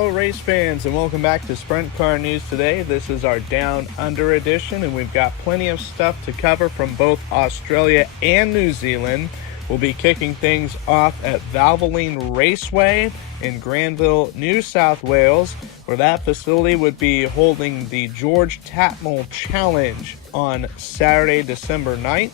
Hello race fans, and welcome back to Sprint Car News Today. This is our Down Under edition, and we've got plenty of stuff to cover from both Australia and New Zealand. We'll be kicking things off at Valvoline Raceway in Granville, New South Wales, where that facility would be holding the George Tatnell Challenge on Saturday, December 9th.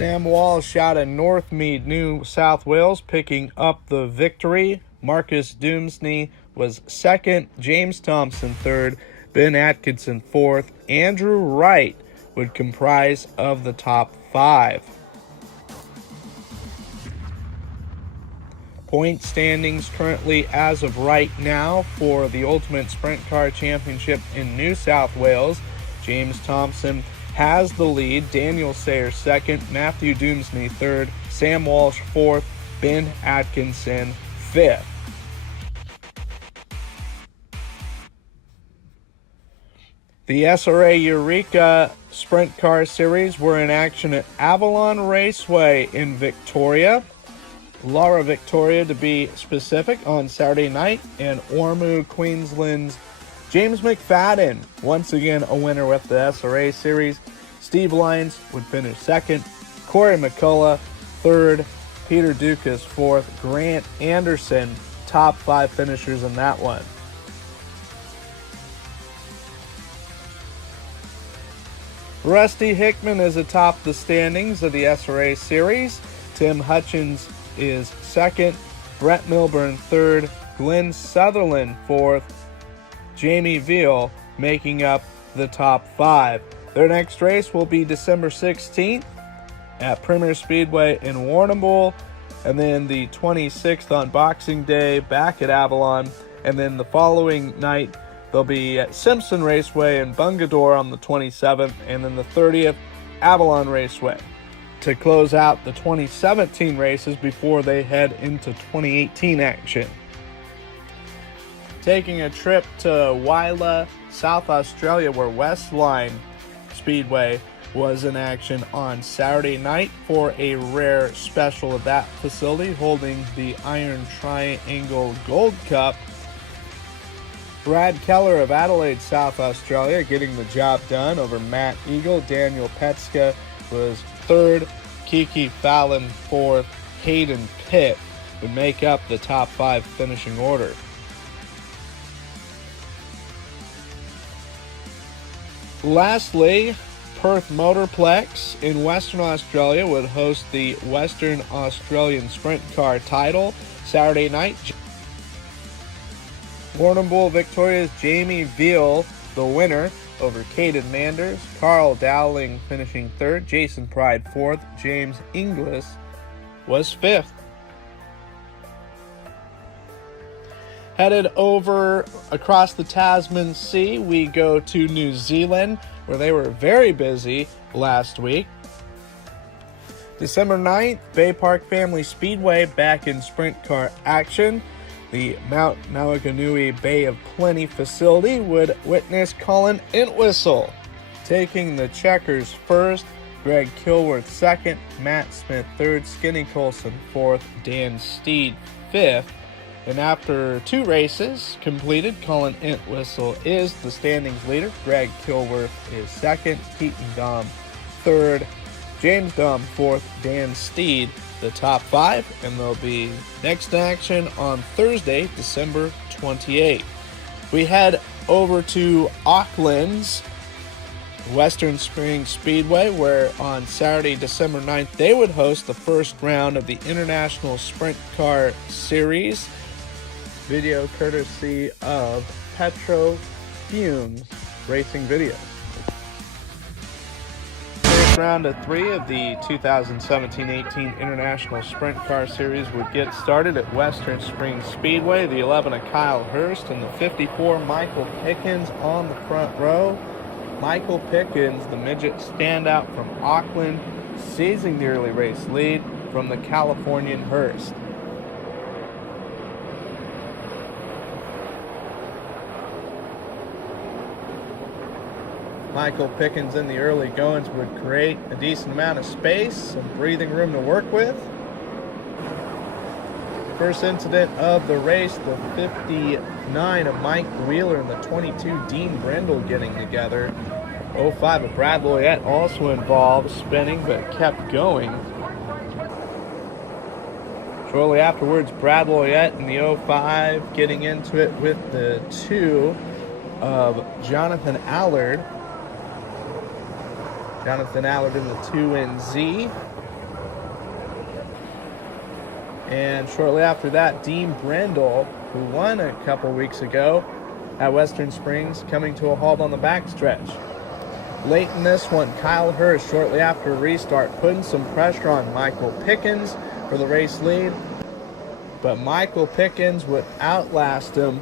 Sam Walsh out in Northmead, New South Wales, picking up the victory. Marcus Doomsney was second, James Thompson third, Ben Atkinson fourth. Andrew Wright would comprise of the top five. Point standings currently as of right now for the Ultimate Sprint Car Championship in New South Wales. James Thompson has the lead, Daniel Sayers second, Matthew Doomsney third, Sam Walsh fourth, Ben Atkinson fifth. The SRA Eukera Sprintcar Series were in action at Avalon Raceway in Victoria, Laura Victoria to be specific, on Saturday night, and Ormoo, Queensland's James McFadden, once again a winner with the SRA Series. Steve Lyons would finish second, Corey McCullough third, Peter Dukas fourth, Grant Anderson top five finishers in that one. Rusty Hickman is atop the standings of the SRA Series. Tim Hutchins is second, Brett Milburn third, Glenn Sutherland fourth, Jamie Veal making up the top five. Their next race will be December 16th at Premier Speedway in Warrnambool, and then the 26th on Boxing Day back at Avalon, and then the following night they'll be at Simpson Raceway in Bungadore on the 27th, and then the 30th Avalon Raceway to close out the 2017 races before they head into 2018 action. Taking a trip to Wyla, South Australia, where Westline Speedway was in action on Saturday night for a rare special of that facility, holding the Iron Triangle Gold Cup. Brad Keller of Adelaide, South Australia, getting the job done over Matt Eagle. Daniel Petska was third, Kiki Fallon fourth, Hayden Pitt would make up the top five finishing order. Lastly, Perth Motorplex in Western Australia would host the Western Australian Sprintcar Title Saturday night. Warrnambool Victoria's Jamie Veal, the winner, over Caden Manders. Carl Dowling finishing third, Jason Pride fourth, James Inglis was fifth. Headed over across the Tasman Sea, we go to New Zealand, where they were very busy last week. December 9th, Baypark Family Speedway back in sprint car action. The Mount Nauganui Bay of Plenty facility would witness Colin Entwistle taking the checkers first, Greg Kilworth second, Matt Smith third, Skinny Colson fourth, Dan Steed fifth. And after two races completed, Colin Entwistle is the standings leader. Greg Kilworth is second, Keaton Dom third, James Dom fourth, Dan Steed the top five, and they'll be next in action on Thursday, December 28th. We head over to Auckland's Western Australian Speedway, where on Saturday, December 9th, they would host the first round of the International Sprintcar Series. Video courtesy of Petrolfumes Racing Video. First round of three of the 2017-18 International Sprint Car Series would get started at Western Australian Speedway. The 11 of Kyle Hurst and the 54 Michael Pickens on the front row. Michael Pickens, the midget standout from Auckland, seizing the early race lead from the Californian Hurst. Michael Pickens in the early goings would create a decent amount of space, some breathing room to work with. First incident of the race, the 59 of Mike Wheeler and the 22 Dean Brindle getting together. 05 of Brad Loyette also involved, spinning but kept going. Shortly afterwards, Brad Loyette in the 05 getting into it with the 2 of Jonathan Allard. Jonathan Allard in the 2NZ. And shortly after that, Dean Brindle, who won a couple weeks ago at Western Springs, coming to a halt on the backstretch. Late in this one, Kyle Hurst, shortly after a restart, putting some pressure on Michael Pickens for the race lead. But Michael Pickens would outlast him.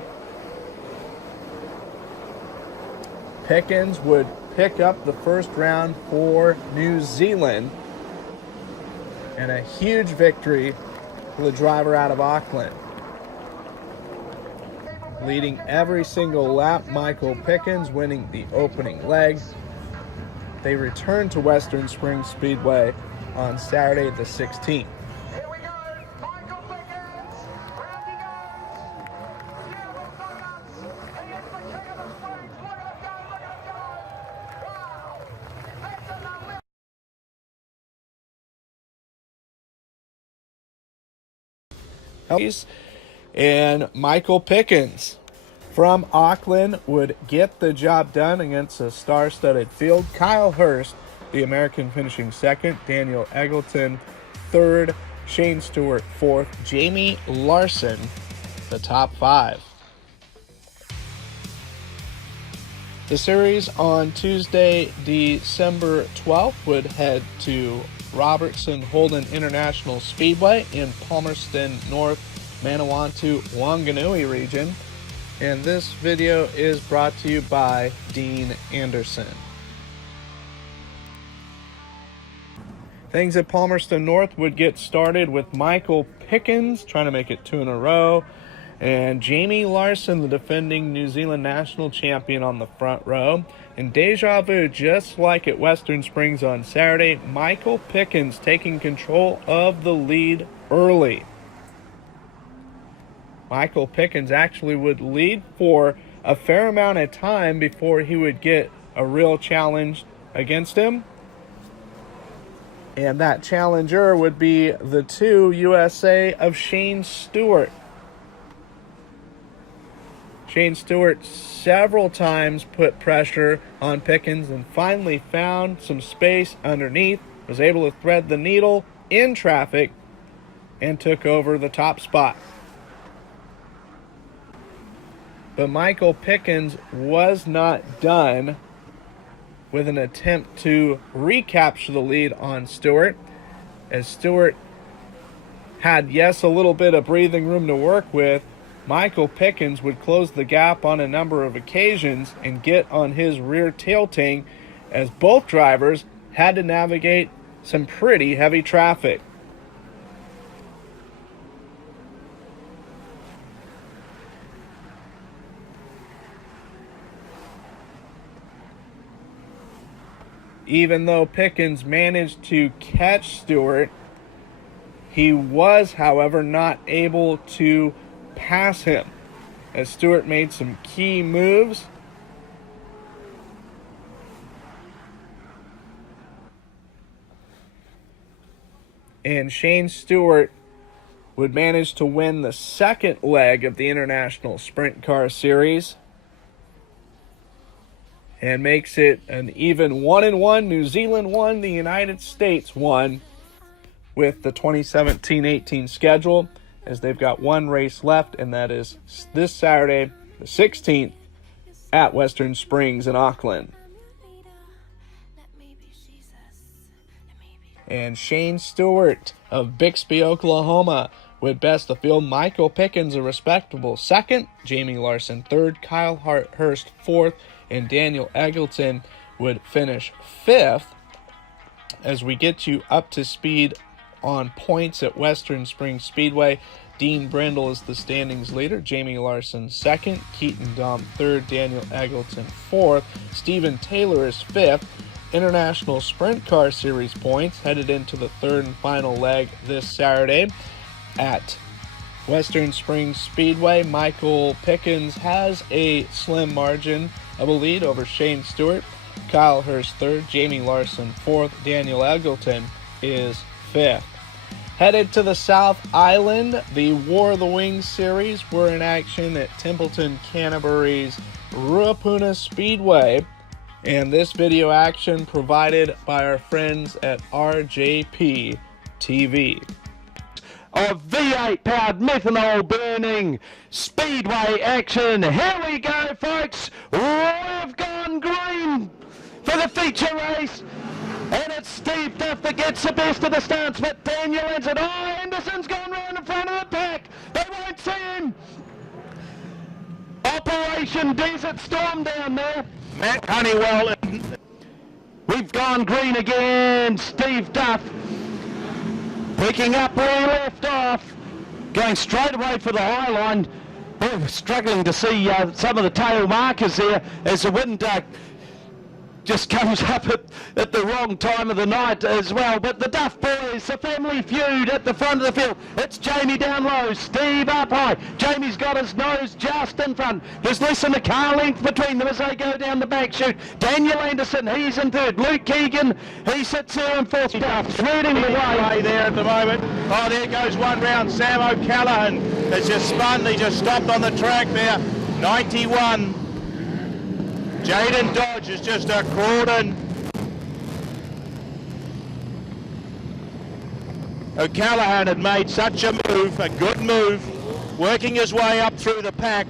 Pickens would pick up the first round for New Zealand. And a huge victory for the driver out of Auckland. Leading every single lap, Michael Pickens winning the opening leg. They return to Western Springs Speedway on Saturday the 16th. And Michael Pickens from Auckland would get the job done against a star-studded field. Kyle Hurst, the American, finishing second. Daniel Eggleton third. Shane Stewart fourth. Jamie Larson the top 5. The series on Tuesday, December 12th would head to Robertson Holden International Speedway in Palmerston, North Manawatu, Wanganui region. And this video is brought to you by Dean Anderson. Things at Palmerston North would get started with Michael Pickens trying to make it 2 in a row, and Jamie Larson, the defending New Zealand national champion, on the front row. And deja vu, just like at Western Springs on Saturday, Michael Pickens taking control of the lead early. Michael Pickens actually would lead for a fair amount of time before he would get a real challenge against him. And that challenger would be the 2 USA of Shane Stewart. Shane Stewart several times put pressure on Pickens and finally found some space underneath, was able to thread the needle in traffic, and took over the top spot. But Michael Pickens was not done with an attempt to recapture the lead on Stewart, as Stewart had, yes, a little bit of breathing room to work with. Michael Pickens would close the gap on a number of occasions and get on his rear tilting, as both drivers had to navigate some pretty heavy traffic. Even though Pickens managed to catch Stewart, he was, however, not able to pass him, as Stewart made some key moves. And Shane Stewart would manage to win the second leg of the International Sprintcar Series, and makes it an even 1-1. New Zealand won, the United States won with the 2017-18 schedule, as they've got one race left, and that is this Saturday, the 16th, at Western Springs in Auckland. And Shane Stewart of Bixby, Oklahoma, would best the field. Michael Pickens a respectable second, Jamie Larson third, Kyle Hurst fourth, and Daniel Eggleton would finish fifth. As we get you up to speed on points at Western Spring Speedway. Dean Brindle is the standings leader, Jamie Larson second, Keaton Dom third, Daniel Eggleton fourth, Stephen Taylor is fifth. International Sprintcar Series points headed into the third and final leg this Saturday at Western Spring Speedway. Michael Pickens has a slim margin of a lead over Shane Stewart. Kyle Hurst third, Jamie Larson fourth, Daniel Eggleton is fifth. Headed to the South Island, the War of the Wings series were in action at Templeton Canterbury's Ruapuna Speedway, and this video action provided by our friends at RJPTV. A V8 powered methanol burning speedway action. Here we go, folks. We've gone green for the feature race. And it's Steve Duff that gets the best of the stance, but Daniel Anderson. Oh, Anderson's gone round in front of the pack. They won't see him. Operation Desert Storm down there. Matt Honeywell. We've gone green again. Steve Duff picking up where he left off. Going straight away for the high line. Oh, struggling to see some of the tail markers there as the wind just comes up at the wrong time of the night as well. But the Duff boys, the family feud at the front of the field. It's Jamie down low, Steve up high. Jamie's got his nose just in front. There's less than a car length between them as they go down the back chute. Daniel Anderson, he's in third. Luke Keegan, he sits there in fourth. Duff's leading the way there at the moment. Oh, there goes one round. Sam O'Callaghan has just spun. He just stopped on the track there. 91. Jaden Dodge has just crawled in. O'Callaghan had made such a move, a good move, working his way up through the pack.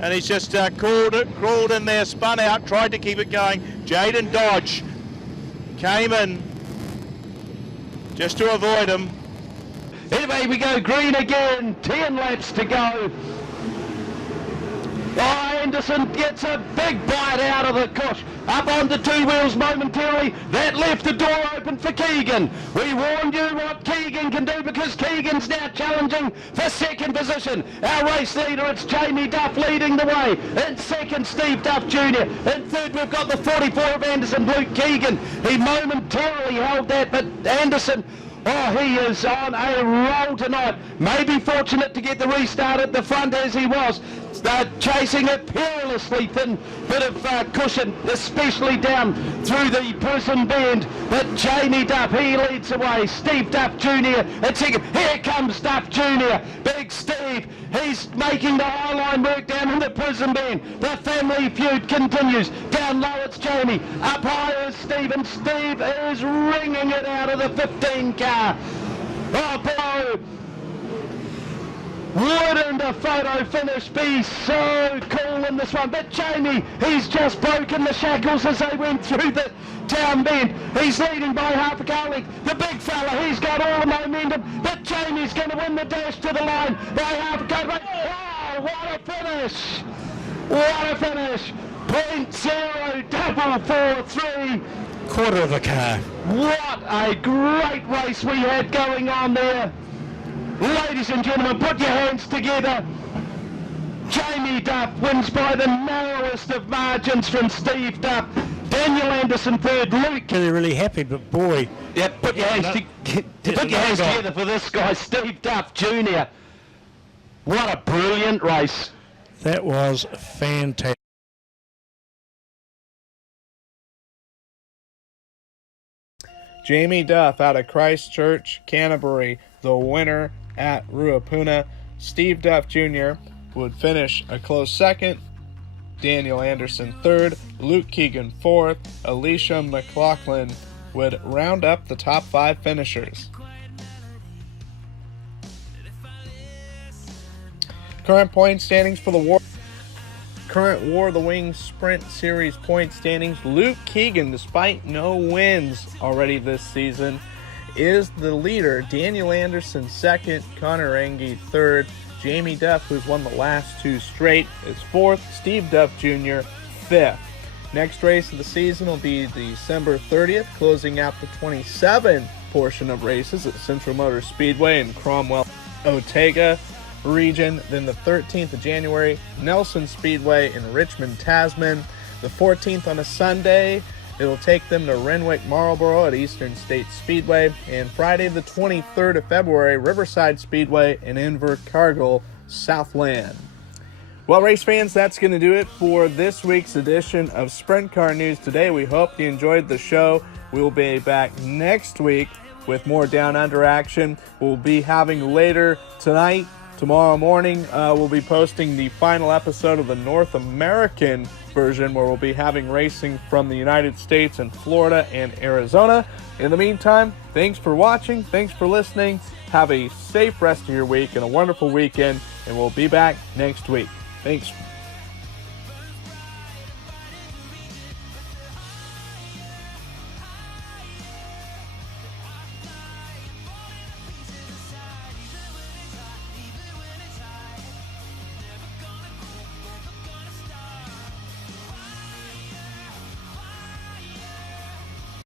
And he's just crawled in there, spun out, tried to keep it going. Jaden Dodge came in just to avoid him. Anyway, we go green again, 10 laps to go. Oh, Anderson gets a big bite out of the cush. Up onto two wheels momentarily. That left the door open for Keegan. We warned you what Keegan can do because Keegan's now challenging for second position. Our race leader, it's Jamie Duff leading the way. In second, Steve Duff Jr. In third, we've got the 44 of Anderson, Luke Keegan. He momentarily held that, but Anderson, oh, he is on a roll tonight. Maybe fortunate to get the restart at the front as he was. Chasing a perilously thin bit of cushion, especially down through the prison bend. But Jamie Duff, he leads away. Steve Duff Jr. at second. Here comes Duff Jr. Big Steve. He's making the high line work down in the prison bend. The family feud continues. Down low it's Jamie. Up high is Steve, and Steve is ringing it out of the 15 car. Oh, below. Wouldn't a photo finish be so cool in this one? But Jamie, he's just broken the shackles as they went through the town bend. He's leading by half a car length. The big fella, he's got all the momentum, but Jamie's going to win the dash to the line by half a car length. Oh, what a finish! What a finish! .0443. Quarter of a car. What a great race we had going on there. Ladies and gentlemen, put your hands together. Jamie Duff wins by the narrowest of margins from Steve Duff. Daniel Anderson third, Luke. Really, really happy, but boy. Yeah, put your hands together for this guy, Steve Duff Jr. What a brilliant race. That was fantastic. Jamie Duff out of Christchurch, Canterbury, the winner at Ruapuna. Steve Duff Jr. would finish a close second. Daniel Anderson third. Luke Keegan fourth. Alicia McLaughlin would round up the top 5 finishers. Current point standings for the War. Current War of the Wings Sprint Series point standings. Luke Keegan, despite no wins already this season, is the leader. Daniel Anderson second, Connor Engie third, Jamie Duff, who's won the last 2 straight, is fourth, Steve Duff Jr. fifth. Next race of the season will be December 30th, closing out the 27 portion of races at Central Motor Speedway in Cromwell, Otega region. Then the 13th of January, Nelson Speedway in Richmond, Tasman. The 14th on a Sunday, it'll take them to Renwick, Marlborough at Eastern State Speedway. And Friday the 23rd of February, Riverside Speedway in Invercargill, Southland. Well, race fans, that's going to do it for this week's edition of Sprint Car News Today. We hope you enjoyed the show. We'll be back next week with more Down Under action. We'll be having later tonight, tomorrow morning, we'll be posting the final episode of the North American version, where we'll be having racing from the United States and Florida and Arizona. In the meantime, thanks for watching. Thanks for listening. Have a safe rest of your week and a wonderful weekend, and we'll be back next week. Thanks.